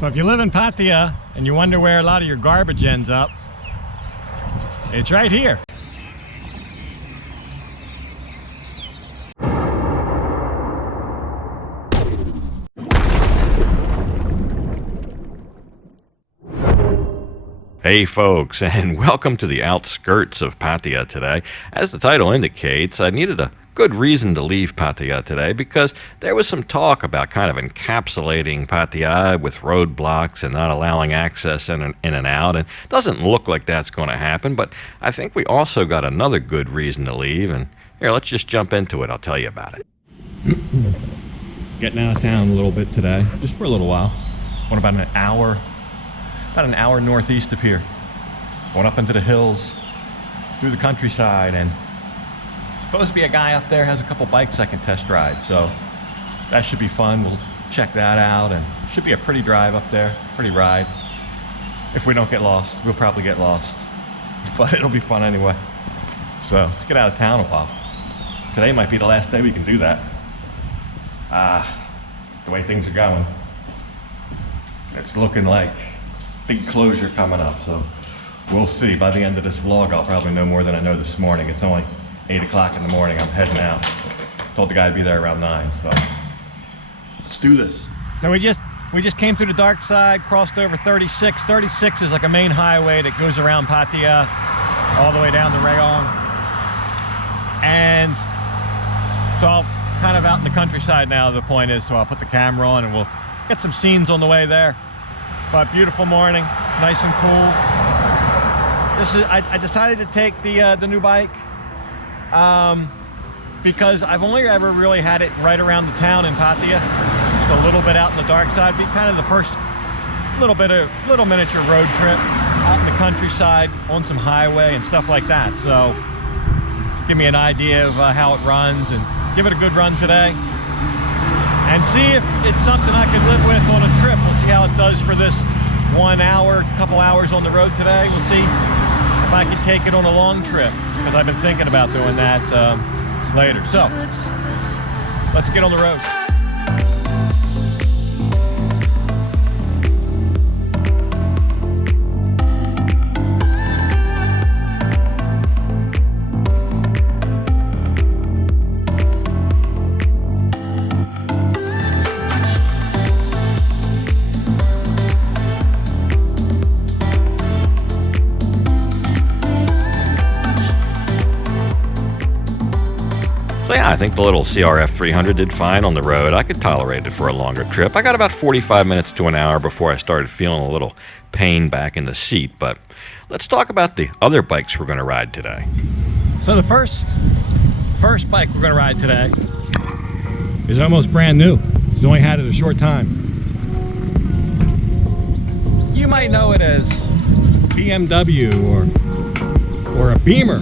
So if you live in Pattaya and you wonder where a lot of your garbage ends up, it's right here. Hey folks, and welcome to the outskirts of Pattaya today. As the title indicates, I needed a good reason to leave Pattaya today because there was some talk about kind of encapsulating Pattaya with roadblocks and not allowing access in and out, and it doesn't look like that's going to happen, but I think we also got another good reason to leave, and here, let's just jump into it. I'll tell you about it. Getting out of town a little bit today, just for a little while. What, about an hour northeast of here, going up into the hills through the countryside, and supposed to be a guy up there has a couple bikes I can test ride, so that should be fun. We'll check that out, and should be a pretty drive up there, pretty ride. If we don't get lost, we'll probably get lost, but it'll be fun anyway. So let's get out of town a while. Today might be the last day we can do that. The way things are going, it's looking like big closure coming up, so we'll see. By the end of this vlog, I'll probably know more than I know this morning. It's only 8 o'clock in the morning. I'm heading out. Told the guy to be there around 9, so let's do this. So we just came through the dark side, crossed over 36. 36 is like a main highway that goes around Pattaya all the way down to Rayong. And so I'll kind of out in the countryside now, the point is, so I'll put the camera on and we'll get some scenes on the way there. But beautiful morning, nice and cool. I decided to take the new bike because I've only ever really had it right around the town in Pattaya, just a little bit out in the dark side. Be kind of the first little miniature road trip out in the countryside on some highway and stuff like that. So give me an idea of how it runs, and give it a good run today. And see if it's something I can live with on a trip. We'll see how it does for this 1 hour, couple hours on the road today. We'll see if I can take it on a long trip, because I've been thinking about doing that later. So let's get on the road. So yeah, I think the little F900 did fine on the road. I could tolerate it for a longer trip. I got about 45 minutes to an hour before I started feeling a little pain back in the seat. But let's talk about the other bikes we're going to ride today. So the first bike we're going to ride today is almost brand new. He's only had it a short time. You might know it as BMW or a Beamer.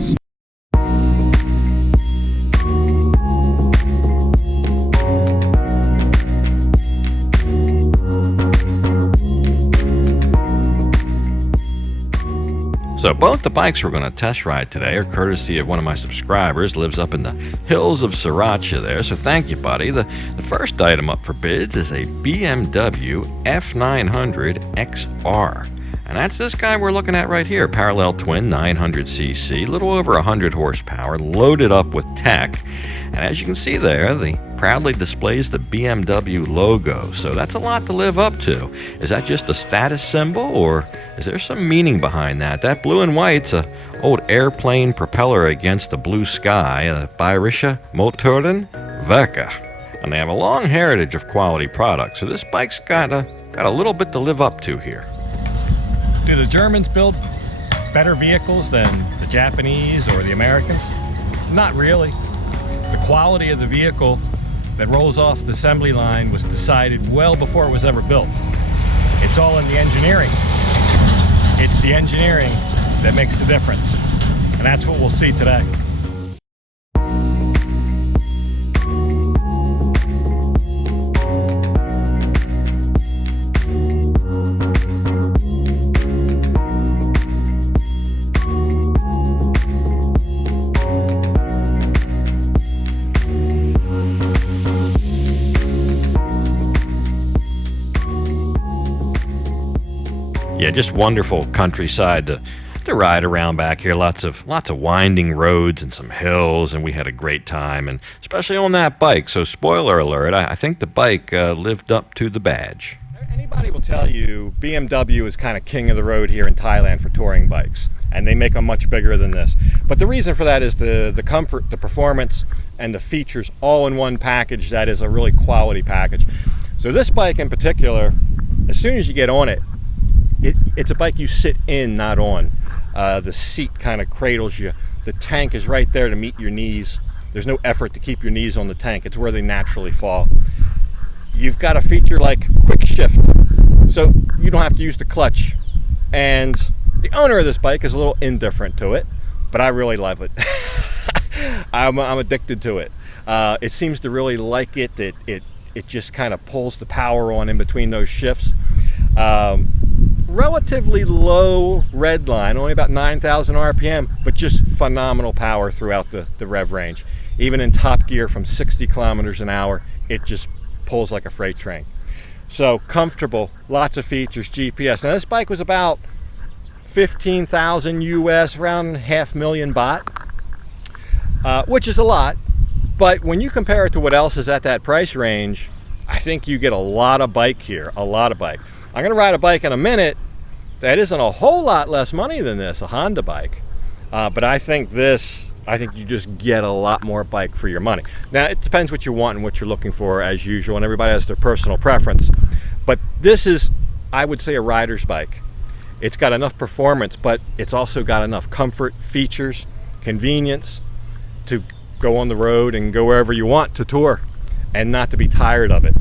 So both the bikes we're going to test ride today are courtesy of one of my subscribers, lives up in the hills of Sriracha there, so thank you, buddy. The first item up for bids is a BMW F900XR. And that's this guy we're looking at right here, parallel twin 900cc, a little over 100 horsepower, loaded up with tech. And as you can see there, the proudly displays the BMW logo, so that's a lot to live up to. Is that just a status symbol, or is there some meaning behind that? That blue and white's a old airplane propeller against the blue sky, a Bayerische Motoren Werke. And they have a long heritage of quality products, so this bike's got a little bit to live up to here. Do the Germans build better vehicles than the Japanese or the Americans? Not really. The quality of the vehicle that rolls off the assembly line was decided well before it was ever built. It's all in the engineering. It's the engineering that makes the difference. And that's what we'll see today. Yeah, just wonderful countryside to ride around back here. Lots of winding roads and some hills, and we had a great time, and especially on that bike. So spoiler alert, I think the bike lived up to the badge. Anybody will tell you BMW is kind of king of the road here in Thailand for touring bikes, and they make them much bigger than this. But the reason for that is the comfort, the performance, and the features all in one package. That is a really quality package. So this bike in particular, as soon as you get on it, it's a bike you sit in, not on. The seat kind of cradles you. The tank is right there to meet your knees. There's no effort to keep your knees on the tank. It's where they naturally fall. You've got a feature like quick shift, so you don't have to use the clutch. And the owner of this bike is a little indifferent to it, but I really love it. I'm addicted to it. It seems to really like it. It just kind of pulls the power on in between those shifts. Relatively low red line, only about 9,000 RPM, but just phenomenal power throughout the rev range. Even in top gear from 60 kilometers an hour, it just pulls like a freight train. So comfortable, lots of features, GPS. Now this bike was about 15,000 US, around 500,000 baht, which is a lot. But when you compare it to what else is at that price range, I think you get a lot of bike here, a lot of bike. I'm going to ride a bike in a minute that isn't a whole lot less money than this, a Honda bike. But I think you just get a lot more bike for your money. Now, it depends what you want and what you're looking for, as usual, and everybody has their personal preference. But this is, I would say, a rider's bike. It's got enough performance, but it's also got enough comfort, features, convenience to go on the road and go wherever you want to tour and not to be tired of it.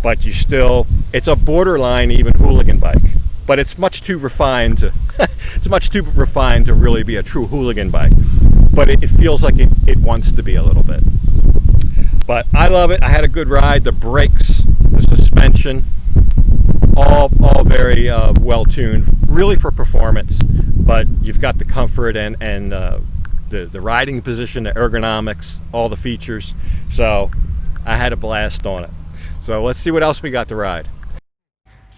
But it's a borderline even hooligan bike, but it's much too refined to really be a true hooligan bike. But it feels like it wants to be a little bit. But I love it. I had a good ride. The brakes, the suspension, all very well tuned, really for performance. But you've got the comfort and the riding position, the ergonomics, all the features. So I had a blast on it. So let's see what else we got to ride.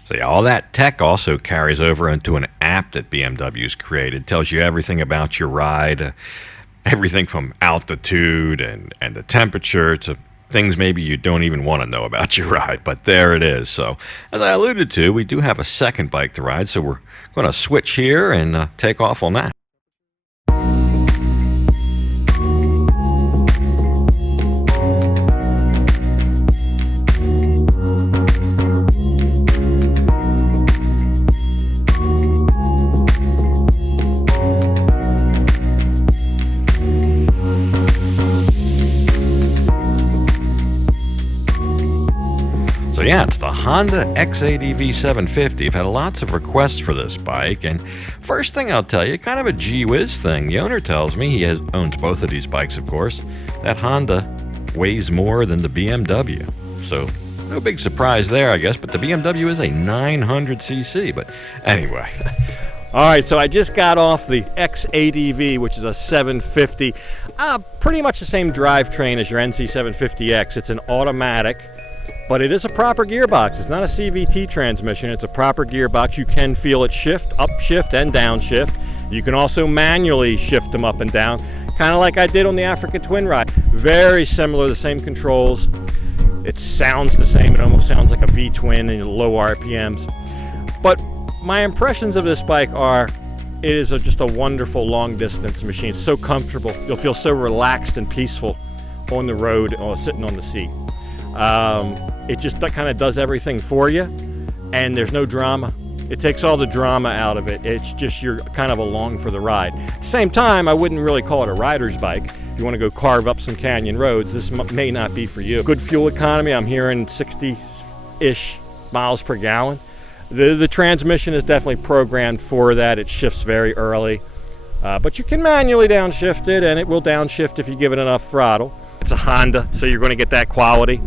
So yeah, all that tech also carries over into an app that BMW's created. It tells you everything about your ride, everything from altitude and the temperature to things maybe you don't even want to know about your ride, but there it is. So as I alluded to, we do have a second bike to ride, so we're going to switch here and take off on that. So yeah, it's the Honda X-ADV 750. I've had lots of requests for this bike, and first thing I'll tell you, kind of a gee whiz thing. The owner tells me, he owns both of these bikes of course, that Honda weighs more than the BMW. So no big surprise there I guess, but the BMW is a 900cc, but anyway. Alright, so I just got off the X-ADV, which is a 750. Pretty much the same drivetrain as your NC750X. It's an automatic, but it is a proper gearbox. It's not a CVT transmission. It's a proper gearbox. You can feel it shift, upshift and downshift. You can also manually shift them up and down, kind of like I did on the Africa Twin ride. Very similar, the same controls. It sounds the same. It almost sounds like a V-twin in low RPMs. But my impressions of this bike are, it is just a wonderful long distance machine. It's so comfortable. You'll feel so relaxed and peaceful on the road or sitting on the seat. It just kind of does everything for you, and there's no drama. It takes all the drama out of it. It's just you're kind of along for the ride. At the same time, I wouldn't really call it a rider's bike. If you want to go carve up some canyon roads, this may not be for you. Good fuel economy. I'm hearing 60-ish miles per gallon. The transmission is definitely programmed for that. It shifts very early, but you can manually downshift it, and it will downshift if you give it enough throttle. It's a Honda, so you're going to get that quality.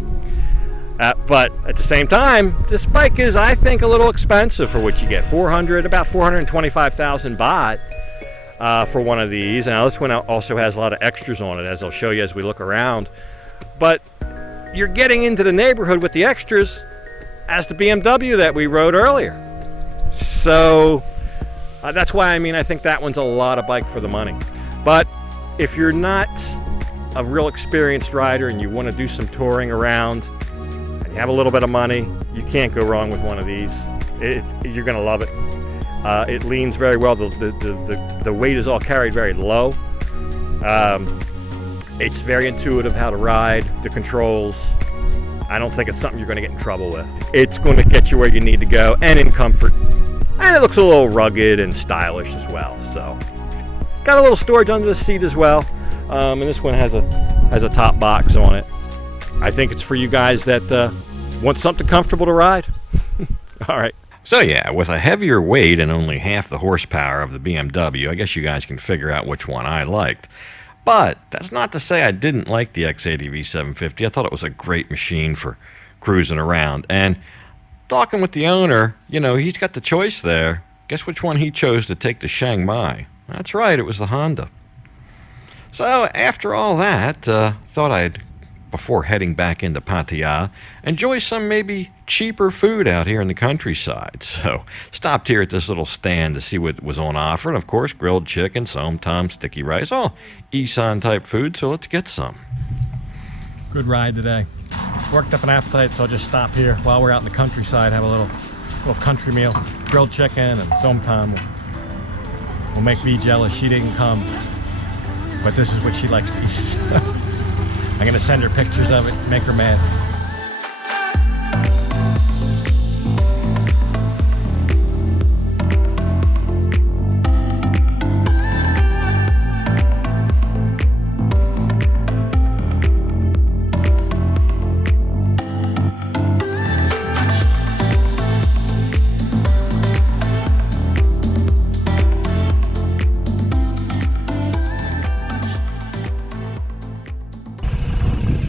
But at the same time, this bike is, I think, a little expensive for what you get. About 425,000 baht for one of these. Now this one also has a lot of extras on it, as I'll show you as we look around. But you're getting into the neighborhood with the extras as the BMW that we rode earlier. So that's why, I think that one's a lot of bike for the money. But if you're not a real experienced rider and you want to do some touring around and you have a little bit of money, you can't go wrong with one of these. You're going to love it. It leans very well. The weight is all carried very low. It's very intuitive how to ride. The controls, I don't think it's something you're going to get in trouble with. It's going to get you where you need to go and in comfort. And it looks a little rugged and stylish as well. So, got a little storage under the seat as well. And this one has a top box on it. I think it's for you guys that want something comfortable to ride. All right. So yeah, with a heavier weight and only half the horsepower of the BMW, I guess you guys can figure out which one I liked. But that's not to say I didn't like the X-ADV 750. I thought it was a great machine for cruising around. And talking with the owner, he's got the choice there. Guess which one he chose to take to Chiang Mai? That's right, it was the Honda. So after all that, thought I'd, before heading back into Pattaya, enjoy some maybe cheaper food out here in the countryside. So stopped here at this little stand to see what was on offer, and of course grilled chicken, som tam, sticky rice, all Isan type food. So let's get some. Good ride today. Worked up an appetite, so I'll just stop here while we're out in the countryside, have a little country meal, grilled chicken and som tam. Will make me jealous. She didn't come, but this is what she likes to eat. So I'm gonna send her pictures of it, make her mad.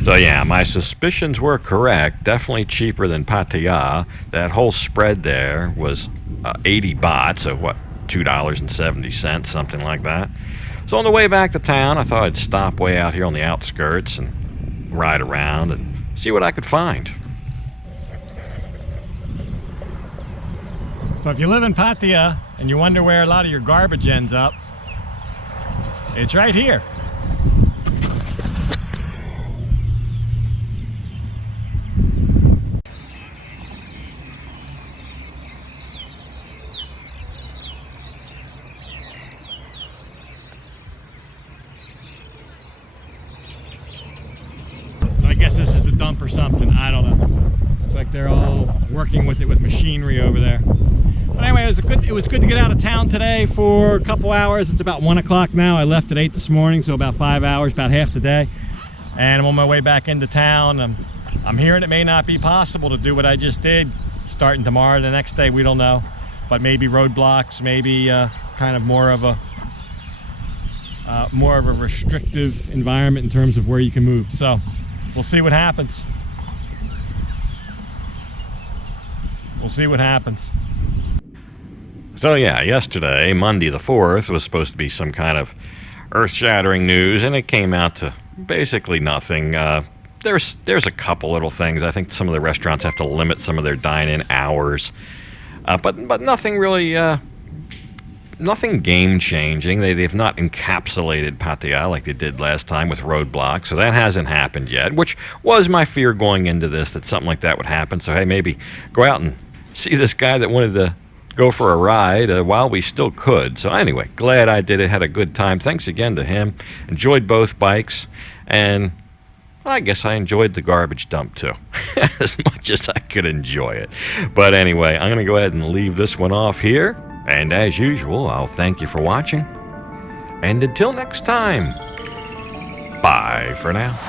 So yeah, my suspicions were correct. Definitely cheaper than Pattaya. That whole spread there was 80 baht, so what, $2.70, something like that. So on the way back to town, I thought I'd stop way out here on the outskirts and ride around and see what I could find. So if you live in Pattaya and you wonder where a lot of your garbage ends up, it's right here. Dump or something, I don't know. It's like they're all working with it with machinery over there. But anyway, it was good to get out of town today for a couple hours. It's about 1 o'clock now. I left at 8 this morning, so about 5 hours, about half the day. And I'm on my way back into town. I'm hearing it may not be possible to do what I just did starting tomorrow, the next day, we don't know. But maybe roadblocks, maybe kind of more of a restrictive environment in terms of where you can move. So we'll see what happens. We'll see what happens. So yeah, yesterday, Monday the 4th, was supposed to be some kind of earth-shattering news, and it came out to basically nothing. There's a couple little things. I think some of the restaurants have to limit some of their dine-in hours, but nothing really, nothing game-changing. They've not encapsulated Pattaya like they did last time with roadblocks, so that hasn't happened yet, which was my fear going into this, that something like that would happen. So hey, maybe go out and see this guy that wanted to go for a ride while we still could. So anyway, glad I did it, had a good time. Thanks again to him. Enjoyed both bikes, and I guess I enjoyed the garbage dump too, as much as I could enjoy it. But anyway, I'm going to go ahead and leave this one off here. And as usual, I'll thank you for watching. And until next time, bye for now.